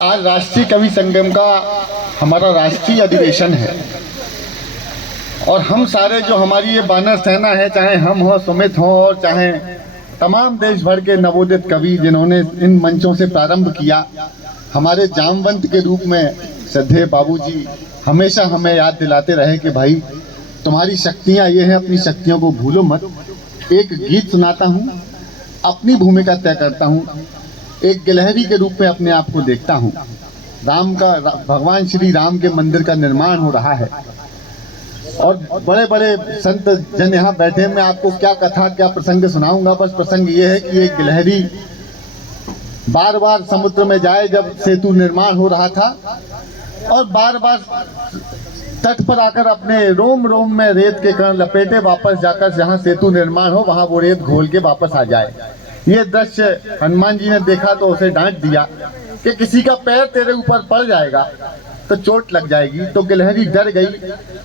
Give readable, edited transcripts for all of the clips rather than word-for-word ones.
आज राष्ट्रीय कवि संगम का हमारा राष्ट्रीय अधिवेशन है और हम सारे जो हमारी ये बानर सेना है, चाहे हम हो, सुमित हो और चाहे तमाम देश भर के नवोदित कवि जिन्होंने इन मंचों से प्रारंभ किया, हमारे जामवंत के रूप में श्रद्धेय बाबूजी हमेशा हमें याद दिलाते रहे कि भाई तुम्हारी शक्तियाँ ये हैं, अपनी शक्तियों को भूलो मत। एक गीत सुनाता हूँ, अपनी भूमिका तय करता हूँ, एक गिलहरी के रूप में अपने आप को देखता हूँ। भगवान श्री राम के मंदिर का निर्माण हो रहा है और बड़े बड़े संत जन यहाँ बैठे। मैं आपको क्या कथा क्या प्रसंग सुनाऊंगा। बस प्रसंग ये है कि एक गिलहरी बार बार समुद्र में जाए जब सेतु निर्माण हो रहा था, और बार बार तट पर आकर अपने रोम रोम में रेत के कण लपेटे वापस जाकर जहाँ सेतु निर्माण हो वहाँ वो रेत घोल के वापस आ जाए। ये दृश्य हनुमान जी ने देखा तो उसे डांट दिया कि किसी का पैर तेरे ऊपर पड़ जाएगा तो चोट लग जाएगी। तो गिलहरी डर गई,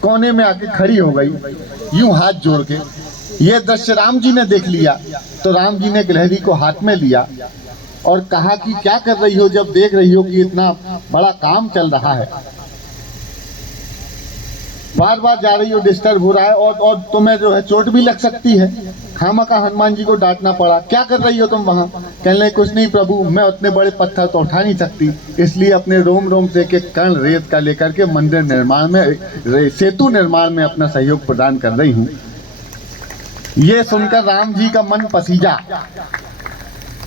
कोने में आके खड़ी हो गई यूं हाथ जोड़ के। ये दृश्य राम जी ने देख लिया तो राम जी ने गिलहरी को हाथ में लिया और कहा कि क्या कर रही हो जब देख रही हो कि इतना बड़ा काम चल रहा है, बार बार जा रही हो, डिस्टर्ब हो रहा है और तुम्हें जो है चोट भी लग सकती है। खामखा हनुमान जी को डांटना पड़ा, क्या कर रही हो तुम वहाँ? कहने लगे कुछ नहीं प्रभु, मैं उतने बड़े पत्थर तो उठा नहीं सकती, इसलिए अपने रोम रोम से के कण रेत का लेकर के मंदिर निर्माण में, सेतु निर्माण में अपना सहयोग प्रदान कर रही हूँ। ये सुनकर राम जी का मन पसीजा।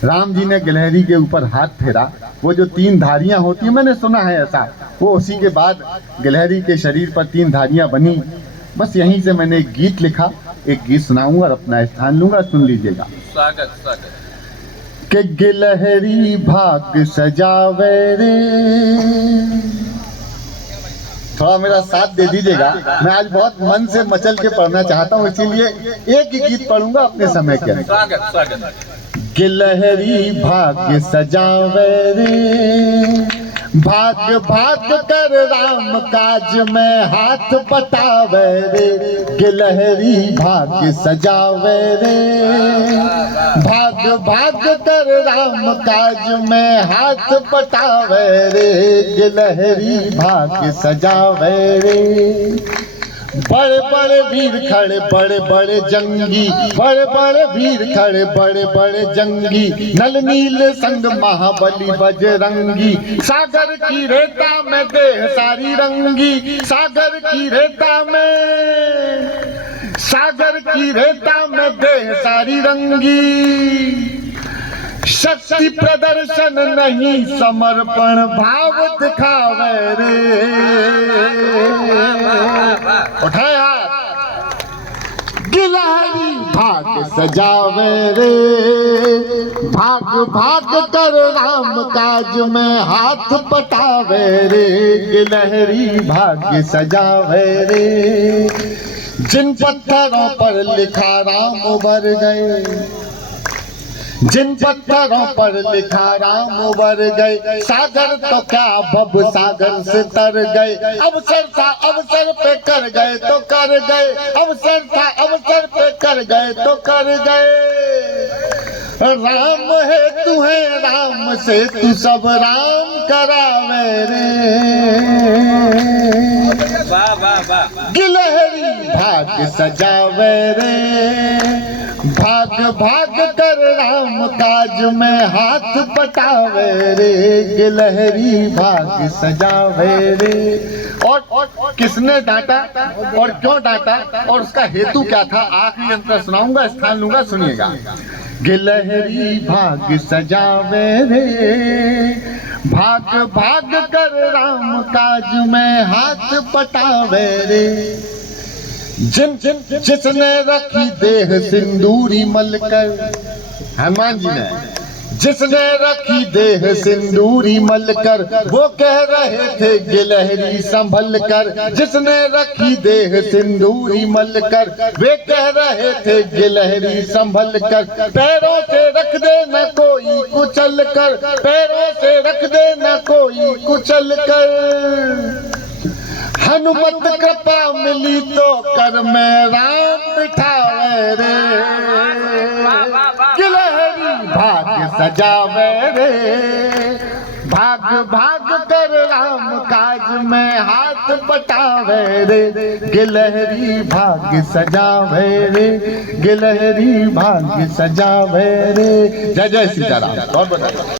राम जी ने गिलहरी के ऊपर हाथ फेरा। वो जो 3 धारियां होती है, मैंने सुना है ऐसा, वो उसी के बाद गिलहरी के शरीर पर 3 धारियां बनी। बस यहीं से मैंने एक गीत लिखा, एक गीत सुनाऊंगा और अपना स्थान लूंगा, सुन लीजिएगा। स्वागत। कि गिलहरी भाग सजावे रे, थोड़ा मेरा साथ दे दीजिएगा। मैं आज बहुत मन से मचल के पढ़ना चाहता हूँ, इसीलिए एक ही गीत पढ़ूंगा अपने समय के। स्वागत स्वागत। गिलहरी भाग्य सजावे रे, भाग भाग कर राम काज में हाथ बटावे रे। गिलहरी भाग्य सजावे रे, भाग भाग कर राम काज में हाथ बटावे रे। गिलहरी भाग्य सजावे रे। बड़े बड़े वीर खड़े बड़े बड़े जंगी, बड़े बड़े वीर खड़े बड़े बड़े जंगी, नल नील संग महाबली बजरंगी। सागर की रेता में देह सारी रंगी, सागर की रेता में, सागर की रेता में देह सारी रंगी। शक्ति प्रदर्शन नहीं समर्पण भाव दिखावे रे। उठाए हाथ। गिलहरी भाग सजावे रे, भाग भाग कर राम काज में हाथ बटावे रे। गिलहरी भाग्य सजावे रे। जिन पत्थरों पर लिखा राम उबर गए, जिन पत्थरों पर लिखा राम उबर गए, सागर तो क्या भव सागर से तर गए। अवसर था अवसर पे कर गए तो कर गए, अवसर था अवसर पे कर गए तो कर गए। राम है तू है राम से तू सब राम करावे रे। वाह वाह वाह। गिलहरी भाग सजावे रे, भाग भाग कर राम काज में हाथ बटावे रे। गिलहरी भाग सजावे रे। और किसने डांटा और क्यों डांटा और उसका हेतु क्या था, आखिरी अंतर सुनाऊंगा, स्थान लूंगा, सुनिएगा। गिलहरी भाग सजावे रे, भाग भाग कर राम काज में हाथ बटावे रे। जिसने रखी देह सिंदूरी मलकर, हनुमान जी ने, जिसने रखी देह सिंदूरी मलकर, वो कह रहे थे गिलहरी संभल कर। जिसने रखी देह सिंदूरी मलकर, वे कह रहे थे गिलहरी संभल कर। पैरों से रख दे न कोई कुचल कर, पैरों से रख दे न कोई कुचल कर। हनुमत कृपा मिली तो कर में राम बिठावे रे। गिलहरी भाग्य सजावे रे, भाग भाग कर राम काज में हाथ बटावे रे, गिलहरी भाग्य सजावे रे, गिलहरी भाग्य सजावे रे। जय जय सीताराम। बहुत बहुत